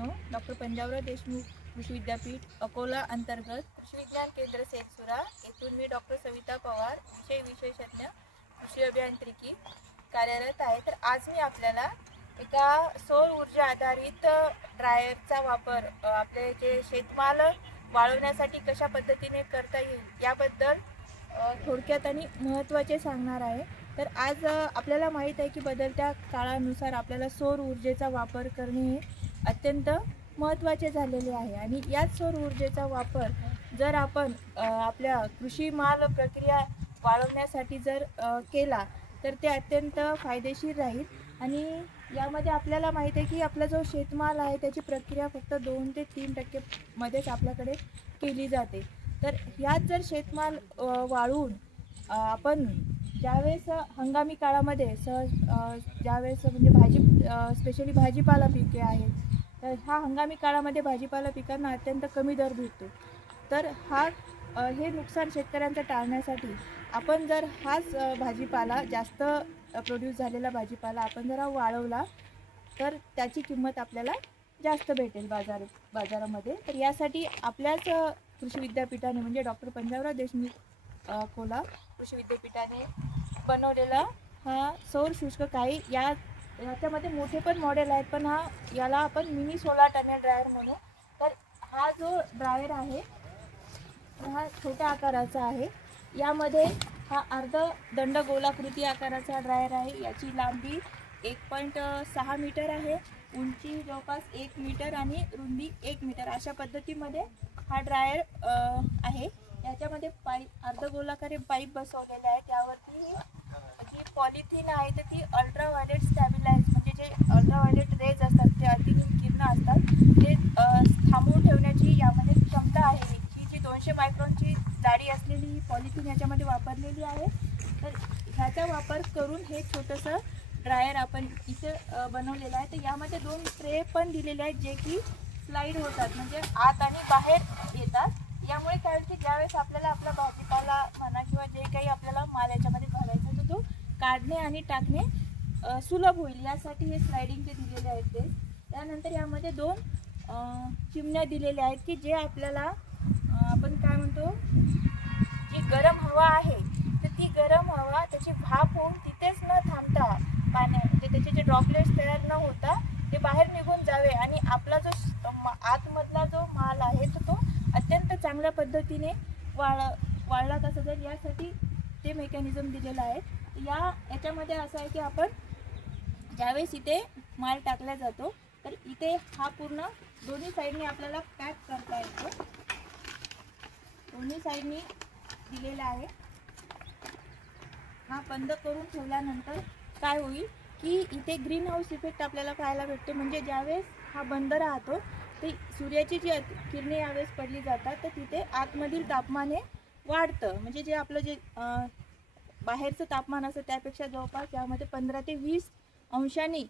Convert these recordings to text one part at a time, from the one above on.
मित्रांनो, डॉक्टर पंजाबराव देशमुख कृषी विद्यापीठ अकोला अंतर्गत कृषी विज्ञान केंद्र सेतसुरा येथून मी डॉक्टर सविता पवार विशेषज्ञ कृषी अभियांत्रिकी कार्यरत आहे। तर आज मी आपल्याला एका सौर ऊर्जा आधारित ड्रायरचा वापर आपले जे शेतमाल वाळवण्यासाठी कशा पद्धतीने करता येईल याबद्दल थोडक्यात आणि महत्त्वाचे सांगणार आहे। तर आज आपल्याला माहित आहे की बदलत्या काळानुसार आपल्याला सौर ऊर्जेचा वापर करणे हे अत्यंत महत्त्वाचे झालेले आहे आणि याच सौर ऊर्जेचा वापर जर आपण आपल्या कृषी माल प्रक्रिया वाढवण्यासाठी जर केला तर ते अत्यंत फायदेशीर राहील। आणि यामध्ये आपल्याला माहित आहे की आपला जो शेतमाल आहे त्याची प्रक्रिया फक्त 2 ते 3% मध्येच आपल्याकडे केली जाते। तर यात जर शेतमाल वाळवून आपण ज्यावेळेस हंगामी काळामध्ये ज्यावेळेस म्हणजे स्पेशली भाजीपाला पिके आहेत, तर हा हंगामी काळामध्ये भाजीपाला पिकांना अत्यंत कमी दर भेटतो। तर हे नुकसान शेतकऱ्यांचं टाळण्यासाठी आपण जर हाच भाजीपाला जास्त प्रोड्यूस झालेला भाजीपाला आपण जर वाळवला तर त्याची किंमत आपल्याला जास्त भेटेल बाजारामध्ये। तर यासाठी आपल्याच कृषी विद्यापीठाने म्हणजे डॉक्टर पंजाबराव देशमुख अकोला कृषी विद्यापीठाने बनवलेला हा सौर शुष्क काही याच्यामध्ये मोठे पण मॉडेल आहेत, पण याला आपण मिनी सोलार टनेल ड्रायर म्हणू। तर हा जो ड्रायर आहे हा छोट्या आकाराचा आहे। यामध्ये हा अर्ध दंड गोलाकृती आकाराचा ड्रायर आहे। याची लांबी 1.6 मीटर आहे, उंची जवळपास 1 मीटर आणि रुंदी 1 मीटर अशा पद्धतीमध्ये हा ड्रायर आहे। याच्यामध्ये अर्ध गोलाकारी पाईप बसवलेले आहेत। त्यावरती जी पॉलिथिन आहे तर ती अल्ट्राव्हायलेट स्टॅबिलाइज म्हणजे जे अल्ट्राव्हायलेट रेज असतात ते अतिनील किरण असतात ते थांबवून ठेवण्याची यामध्ये क्षमता आहे। ही जी 200 मायक्रॉनची जाडी असलेली ही पॉलिथिन याच्यामध्ये वापरलेली आहे। तर ह्याचा वापर करून हे छोटंसं ड्रायर आपण इथे बनवलेलं आहे। तर यामध्ये 2 ट्रे पण दिलेले आहेत जे की स्लाइड होतात म्हणजे आत आणि बाहेर येतात। यामुळे काय होईल की ज्यावेळेस आपल्याला आपला भाजीपाला म्हणा किंवा जे काही आपल्याला माल याच्यामध्ये भरायचा तर तो काढणे आणि टाकणे सुलभ होईल, यासाठी हे स्लायडिंगचे दिलेले आहेत ते। त्यानंतर यामध्ये 2 चिमण्या दिलेल्या आहेत की जे आपल्याला आपण काय म्हणतो जी गरम हवा आहे तर ती गरम हवा त्याची भाप होऊन तिथेच न थांबता म्हणजे त्याचे जे ड्रॉपलेट्स तयार न होता ते बाहेर निघून जावे आणि आपला जो आतमधला जो माल आहे तर तो अत्यंत चांगल्या पद्धतीने वाळला कसा जाईल यासाठी ते मेकॅनिझम दिलेलं आहे। याच्यामध्ये असं आहे की आपण ज्यावेळेस इथे माल टाकला जातो तर इथे हा पूर्ण दोन्ही साईडनी आपल्याला पॅक करता येतो, दोन्ही साईडनी दिलेला आहे। हा बंद करून ठेवल्यानंतर काय होईल की इथे ग्रीन हाऊस इफेक्ट आपल्याला पाहायला भेटतो। म्हणजे ज्यावेळेस हा बंद राहतो ते सूर्याची जी किरणे यावेळेस पडली जातात तर तिथे आतमधील तापमान हे वाढतं। म्हणजे जे आपलं जे बाहेरचं तापमान असतं त्यापेक्षा जवळपास यामध्ये 15 ते 20 अंशांनी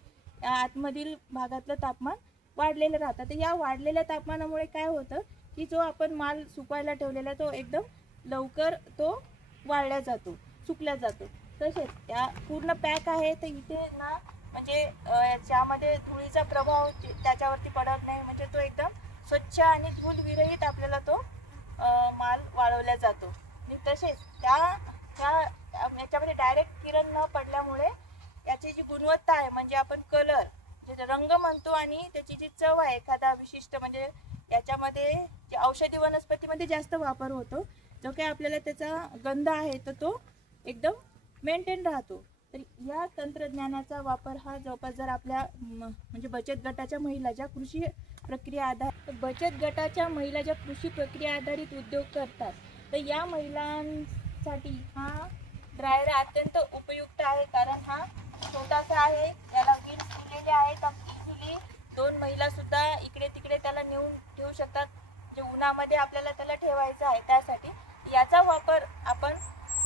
आतमधील भागातलं तापमान वाढलेलं राहतं। तर या वाढलेल्या तापमानामुळे काय होतं की जो आपण माल सुकवायला ठेवलेला तो एकदम लवकर तो वाळल्या जातो, सुकल्या जातो। तसेच या पूर्ण पॅक आहे तर इथे ना म्हणजे ज्यामध्ये धुळीचा प्रभाव त्याच्यावरती पडत नाही, म्हणजे तो एकदम स्वच्छ आणि धूलविरहित आपल्याला तो माल वाळवला जातो। आणि तसेच याच्यामध्ये डायरेक्ट किरण न पडल्यामुळे याची जी गुणवत्ता आहे म्हणजे आपण कलर जे रंग म्हणतो आणि त्याची जी चव आहे एखादा विशिष्ट म्हणजे याच्यामध्ये जे औषधी वनस्पतीमध्ये जास्त वापर होतो, जो काही आपल्याला त्याचा गंध आहे तर तो एकदम मेंटेन राहतो। तर या तंत्रज्ञानाचा वापर हा जवळपास जर आपल्या म्हणजे बचत गटाच्या महिला ज्या कृषी प्रक्रिया आधारित उद्योग करतात तर या महिलांसाठी हा ड्रायर अत्यंत उपयुक्त आहे। कारण हा छोटासा आहे, याला व्हील्स दिलेले आहेत, इझिली 2 महिला सुद्धा इकडे तिकडे त्याला नेऊन ठेवू शकतात। जे उन्हामध्ये आपल्याला त्याला ठेवायचं आहे त्यासाठी याचा वापर आपण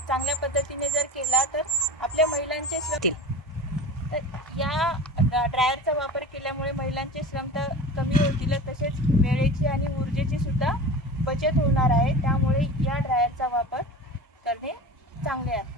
चांगल्या पद्धतीने जर केला तर आपल्या महिलांचे श्रम तर या ड्रायरचा वापर केल्यामुळे महिलांचे श्रम तर कमी होतील, तसेच वेळेची आणि ऊर्जेची सुद्धा बचत होणार आहे। त्यामुळे या ड्रायरचा वापर करणे चांगले आहे।